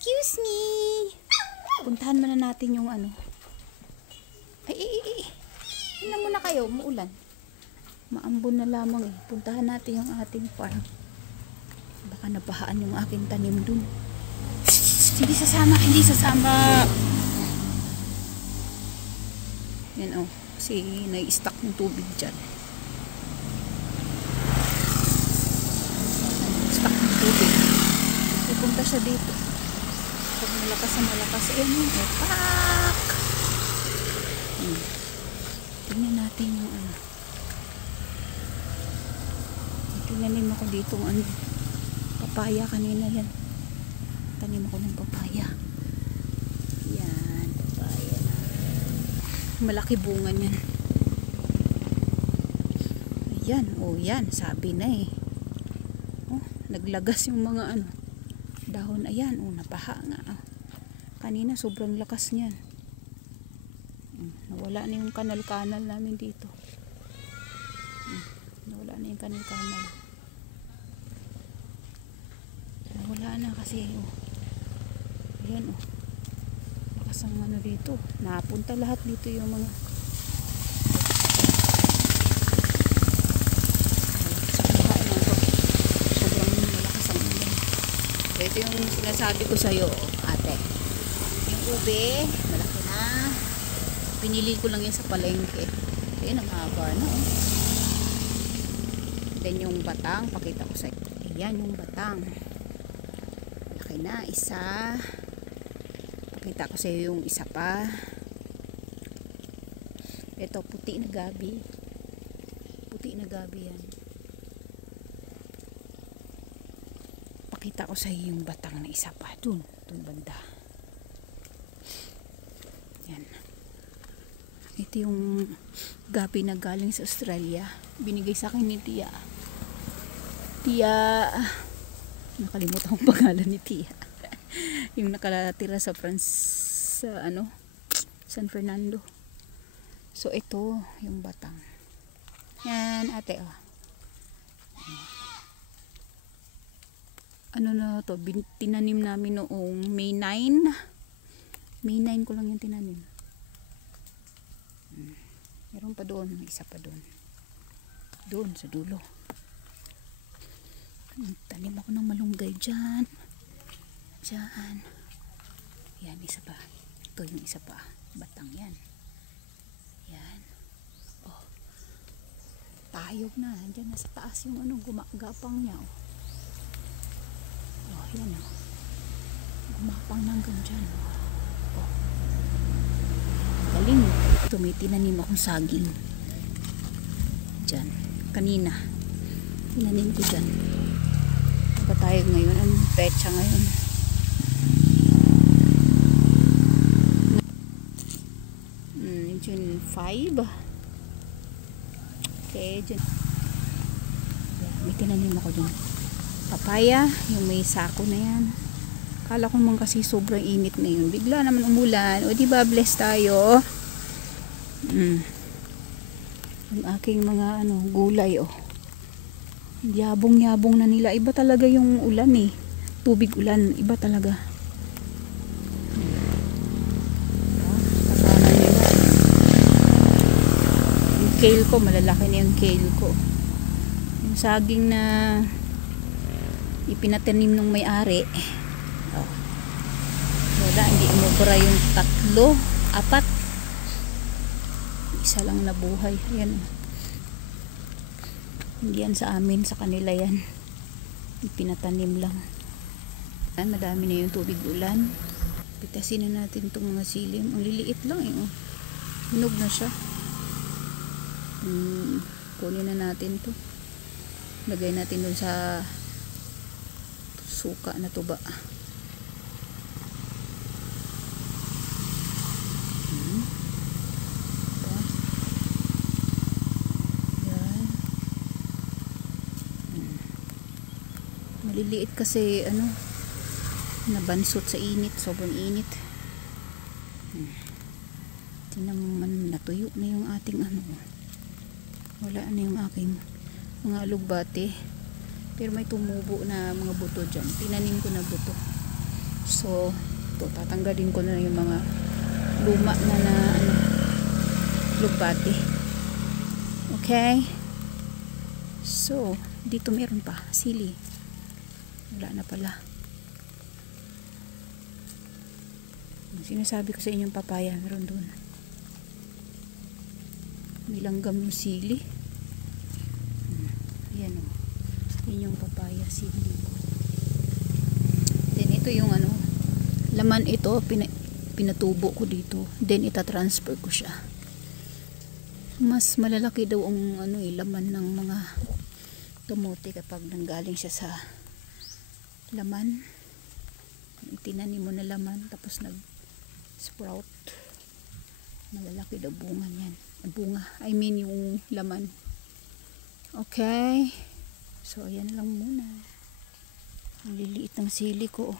Excuse me. Puntahan muna natin yung ano. Ay. Ina muna kayo, muulan. Maambon na lamang eh. Puntahan natin yung ating farm. Baka nabahaan yung aking tanim dun. Hindi sasama, hindi sasama. Yan oh. Kasi nai-stuck ng tubig dyan. Stuck ng tubig. Pupunta siya dito. Pag malakas na malakas, ayan yun. Pak! Tingnan natin yung ano. Tinanim ako dito ang ano. Papaya kanina yan. Tanim ako ng papaya. Yan, papaya na. Malaki bunga niyan. Ayan, oh yan, sabi na eh. Oh, naglagas yung mga ano. Dahon, ayan, oh, napaha nga. Oh. Kanina sobrang lakas niyan. Nawala na yung kanal-kanal namin dito. Nawala na yung kanal-kanal. Nawala na kasi oh. Ayan oh. Lakas ang ano dito. Napunta lahat dito yung mga sobrang malakas ang ulan. Ito yung sinasabi ko sa'yo, ate. Yung ube, malaki na. Pinili ko lang yan sa palengke. Ayan, ang haba na oh. Then yung batang, pakita ko sa'yo. Ayan yung batang. Malaki na, isa. Pakita ko sa'yo yung isa pa. Ito, puti na gabi. Puti na gabi yan. Pakita ko sa'yo yung batang na isa pa. Dun banda. Yan. Ito yung gabi na galing sa Australia. Binigay sa akin ni Tia. Tia, nakalimutan kong pangalan ni Tia. Yung nakalatira sa San Fernando. So ito yung batang. Yan ate oh. Ano na to, tinanim namin noong May 9. May 9 ko lang yung tinanim. Meron pa doon, may isa pa doon. Doon sa dulo. Tanim ako ng malunggay dyan. Dyan. Yan, isa pa. Ito yung isa pa. Batang yan. Yan. Oh. Tayog na. Diyan nasa taas yung ano, gumagapang niya. Oh, yan oh. Gumapang na hanggang dyan. Oh. Galing. Ito may tinanim akong saging. Dyan. Kanina. Tinanim ko dyan. Ano tayo ngayon? Ang petsa ngayon. June 5. Okay, June. May tinanim ako dun. Papaya. Yung may sako na yan. Kala ko man kasi sobrang init na yun. Bigla naman umulan. O diba bless tayo. Yung aking mga gulay oh. Yabong-yabong na nila. Iba talaga yung ulan eh. Tubig ulan. Iba talaga. Yung kale ko, malalaki na yung kale ko. Yung saging na ipinatanim ng may-ari. Oh. Wala, hindi umubra yung 3, 4. Isa lang nabuhay. Ayan. Hindi yan sa amin, sa kanila yan. Pinatanim lang. Ayan, madami na yung tubig ulan. Pitasin na natin itong mga silim. Ang liliit lang eh. Oh. Hinog na siya. Kunin na natin to. Lagay natin dun sa suka na tuba. Maliliit kasi nabansot sa init, sobrang init. Tingnan mo man, natuyo na yung ating wala na yung aking mga alugbate, pero may tumubo na mga buto dyan. Tinanim ko na buto. So ito, tatanggalin ko na yung mga luma na ano, lugbati. Okay, so dito meron pa sili, wala na pala. Sinasabi ko sa inyong papaya, meron dun. Nilanggam yung sili. Yan o. Yan yung papaya sili ko. Then ito yung ano, laman ito, pinatubo ko dito. Then itatransfer ko siya. Mas malalaki daw ang ano, laman ng mga kamote kapag nanggaling siya sa laman. Itinanim mo na laman tapos nag sprout, malalaki daw bunga niyan. Bunga, I mean yung laman. Okay, so ayan lang muna. Ang liliit ng sili ko.